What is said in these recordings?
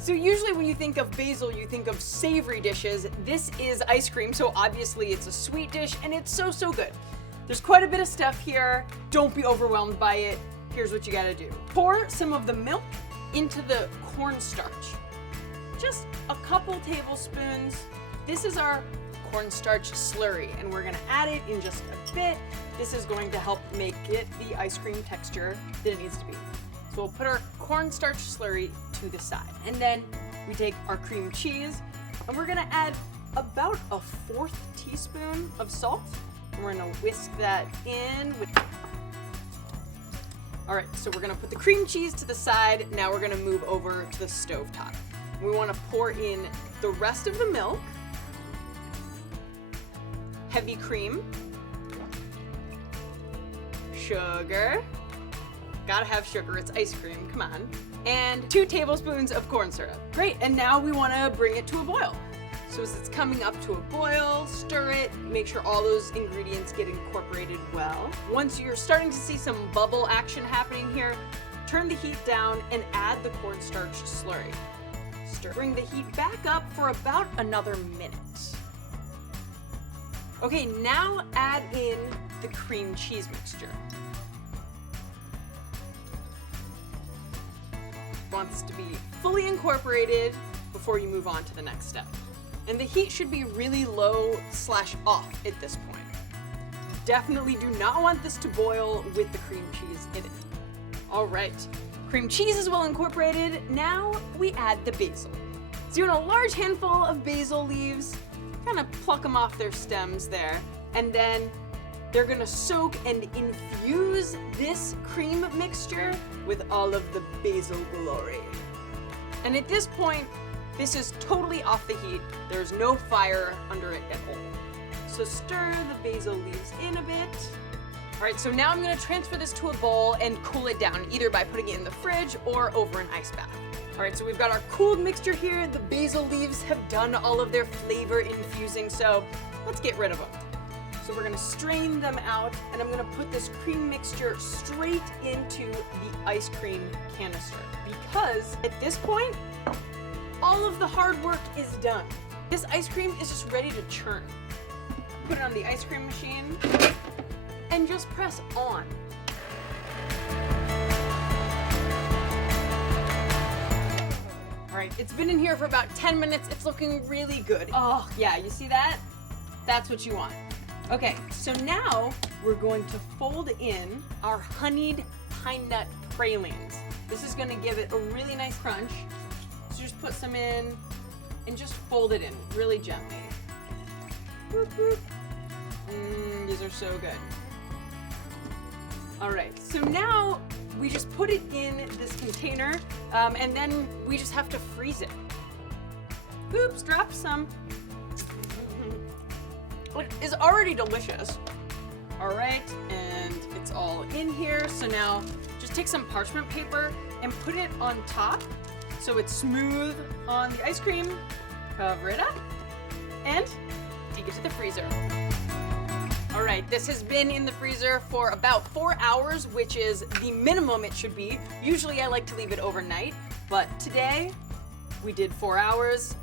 So usually when you think of basil, you think of savory dishes. This is ice cream, so obviously it's a sweet dish, and it's so, so good. There's quite a bit of stuff here. Don't be overwhelmed by it. Here's what you gotta do. Pour some of the milk into the cornstarch. Just a couple tablespoons. This is our cornstarch slurry, and we're gonna add it in just a bit. This is going to help make it the ice cream texture that it needs to be. So we'll put our cornstarch slurry to the side. And then we take our cream cheese, and we're gonna add about a 1/4 teaspoon of salt. And we're gonna whisk that in. All right, so we're gonna put the cream cheese to the side. Now we're gonna move over to the stovetop. We wanna pour in the rest of the milk, heavy cream, sugar, gotta have sugar, it's ice cream, come on, and 2 tablespoons of corn syrup. Great, and now we wanna bring it to a boil. So as it's coming up to a boil, stir it, make sure all those ingredients get incorporated well. Once you're starting to see some bubble action happening here, turn the heat down and add the cornstarch slurry. Stir. Bring the heat back up for about another minute. Okay, now add in the cream cheese mixture. You want this to be fully incorporated before you move on to the next step. And the heat should be really low/off at this point. Definitely do not want this to boil with the cream cheese in it. All right, cream cheese is well incorporated. Now we add the basil. So you want a large handful of basil leaves, kind of pluck them off their stems there, and then they're gonna soak and infuse this cream mixture with all of the basil glory. And at this point, this is totally off the heat. There's no fire under it at all. So stir the basil leaves in a bit. All right, so now I'm gonna transfer this to a bowl and cool it down, either by putting it in the fridge or over an ice bath. All right, so we've got our cooled mixture here. The basil leaves have done all of their flavor infusing, so let's get rid of them. So we're gonna strain them out, and I'm gonna put this cream mixture straight into the ice cream canister, because at this point, all of the hard work is done. This ice cream is just ready to churn. Put it on the ice cream machine and just press on. All right, it's been in here for about 10 minutes. It's looking really good. Oh yeah, you see that? That's what you want. Okay, so now we're going to fold in our honeyed pine nut pralines. This is gonna give it a really nice crunch. So just put some in and just fold it in really gently. Boop, boop. These are so good. All right, so now we just put it in this container, and then we just have to freeze it. Oops, dropped some. It is already delicious. All right, and it's all in here. So now just take some parchment paper and put it on top so it's smooth on the ice cream. Cover it up and take it to the freezer. All right, this has been in the freezer for about 4 hours, which is the minimum it should be. Usually I like to leave it overnight, but today we did 4 hours.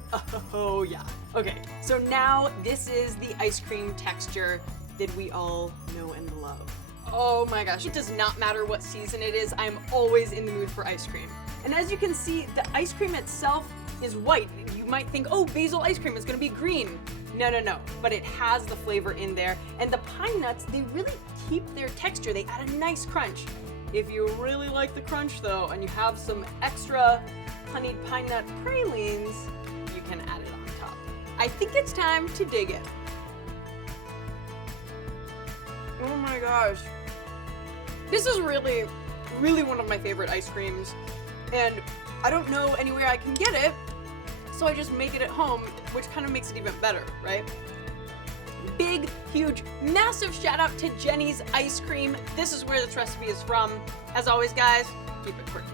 Oh yeah. Okay, so now this is the ice cream texture that we all know and love. Oh my gosh, it does not matter what season it is, I'm always in the mood for ice cream. And as you can see, the ice cream itself is white. You might think, oh, basil ice cream is gonna be green. No, no, no, but it has the flavor in there. And the pine nuts, they really keep their texture. They add a nice crunch. If you really like the crunch though, and you have some extra honeyed pine nut pralines, you can add it on top. I think it's time to dig in. Oh my gosh. This is really, really one of my favorite ice creams. And I don't know anywhere I can get it, so I just make it at home, which kind of makes it even better, right? Big, huge, massive shout out to Jenny's Ice Cream. This is where this recipe is from. As always, guys, keep it quirky.